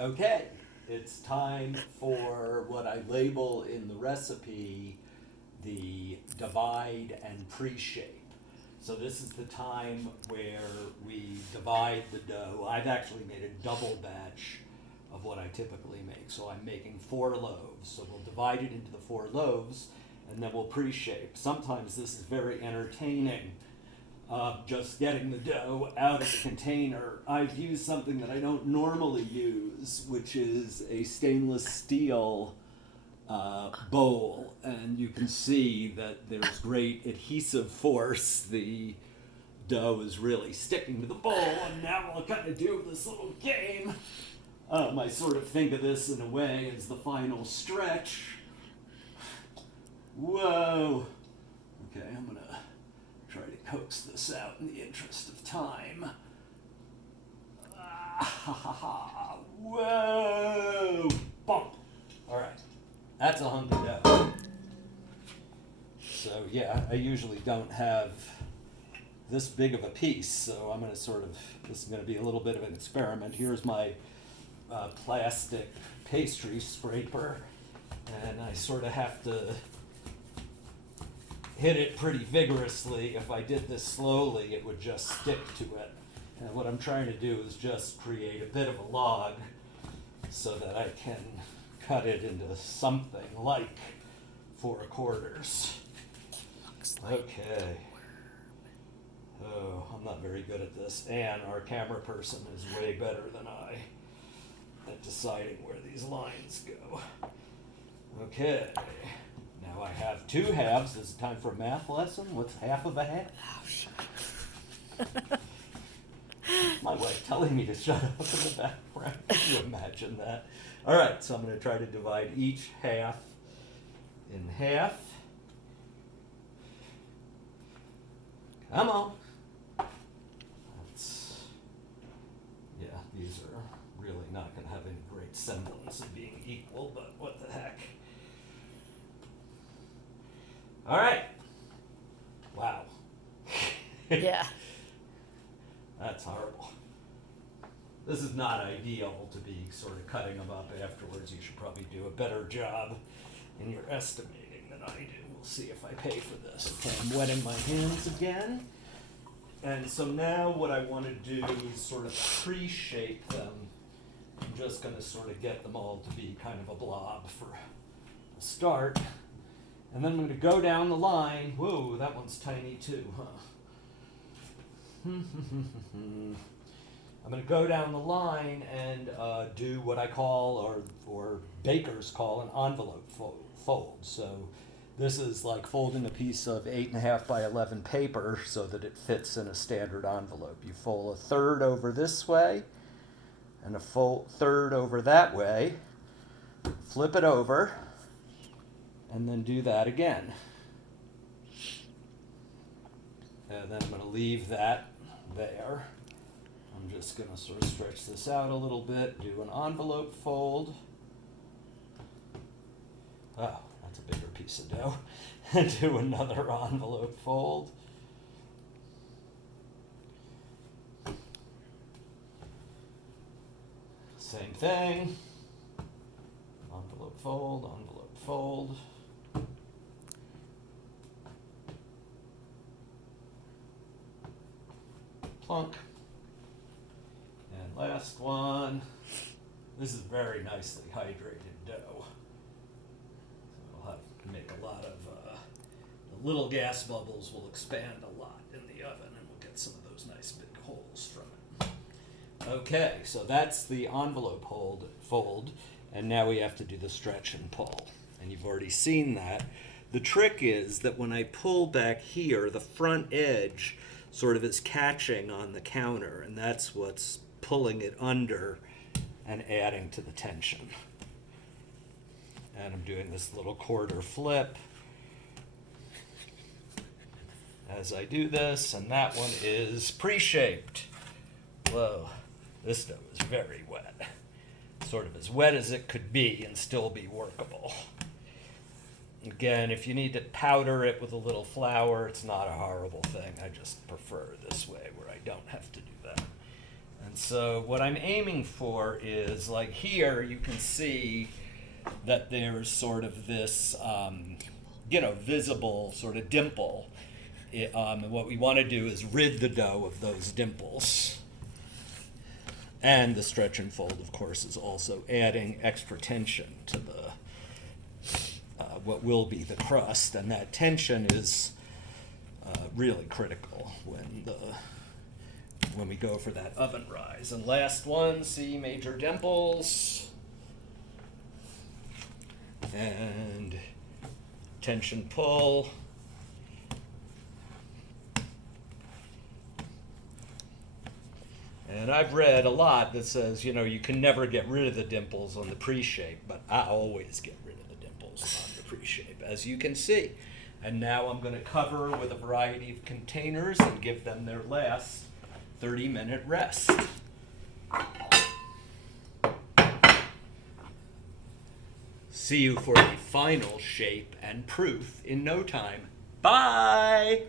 Okay, it's time for what I label in the recipe the divide and preshape. So this is the time where we divide the dough. I've actually made a double batch of what I typically make. So I'm making 4 loaves. So we'll divide it into the 4 loaves and then we'll preshape. Sometimes this is very entertaining. Just getting the dough out of the container. I've used something that I don't normally use, which is a stainless steel bowl, and you can see that there's great adhesive force. The dough is really sticking to the bowl, and now we'll kind of do this little game. I sort of think of this in a way as the final stretch. Whoa. Okay, I'm gonna try to coax this out in the interest of time. Whoa! Bump! Alright, that's a hunk of dough. So, yeah, I usually don't have this big of a piece, so I'm going to this is going to be a little bit of an experiment. Here's my plastic pastry scraper, and I sort of have to hit it pretty vigorously. If I did this slowly, it would just stick to it. And what I'm trying to do is just create a bit of a log so that I can cut it into something like 4/4. Okay. Oh, I'm not very good at this. And our camera person is way better than I at deciding where these lines go. Okay. Now I have 2 halves. Is it time for a math lesson? What's half of a half? My wife telling me to shut up in the background. Can you imagine that? All right, so I'm going to try to divide each half in half. Come on. Yeah, these are really not going to have any great semblance of being equal, but what the heck. All right. Wow. Yeah. That's horrible. This is not ideal to be sort of cutting them up afterwards. You should probably do a better job in your estimating than I do. We'll see if I pay for this. Okay, I'm wetting my hands again. And so now what I want to do is sort of pre-shape them. I'm just going to sort of get them all to be kind of a blob for a start. And then I'm going to go down the line. Whoa, that one's tiny too, huh? I'm going to go down the line and do what I call, or bakers call, an envelope fold. So this is like folding a piece of 8.5 by 11 paper so that it fits in a standard envelope. You fold a third over this way and a third over that way, flip it over, and then do that again. And then I'm going to leave that there. I'm just going to sort of stretch this out a little bit, do an envelope fold. Oh, that's a bigger piece of dough. And do another envelope fold. Same thing. Envelope fold, envelope fold. Plunk. And last one. This is very nicely hydrated dough. So I'll have to make a lot of, the little gas bubbles will expand a lot in the oven and we'll get some of those nice big holes from it. Okay, so that's the envelope fold, and now we have to do the stretch and pull. And you've already seen that. The trick is that when I pull back here, the front edge sort of is catching on the counter, and that's what's pulling it under and adding to the tension. And I'm doing this little 1/4 flip as I do this, and that one is pre-shaped. Whoa, this dough is very wet. Sort of as wet as it could be and still be workable. Again, if you need to powder it with a little flour, it's not a horrible thing. I just prefer this way where I don't have to do that. And So what I'm aiming for is, like here, you can see that there's sort of this, visible sort of dimple. And what we want to do is rid the dough of those dimples. And the stretch and fold, of course, is also adding extra tension to the what will be the crust, and that tension is really critical when we go for that oven rise. And last one, see major dimples and tension pull. And I've read a lot that says, you can never get rid of the dimples on the pre-shape, but I always get rid of the dimples on the pre-shape, as you can see. And now I'm going to cover with a variety of containers and give them their last 30-minute rest. See you for the final shape and proof in no time. Bye!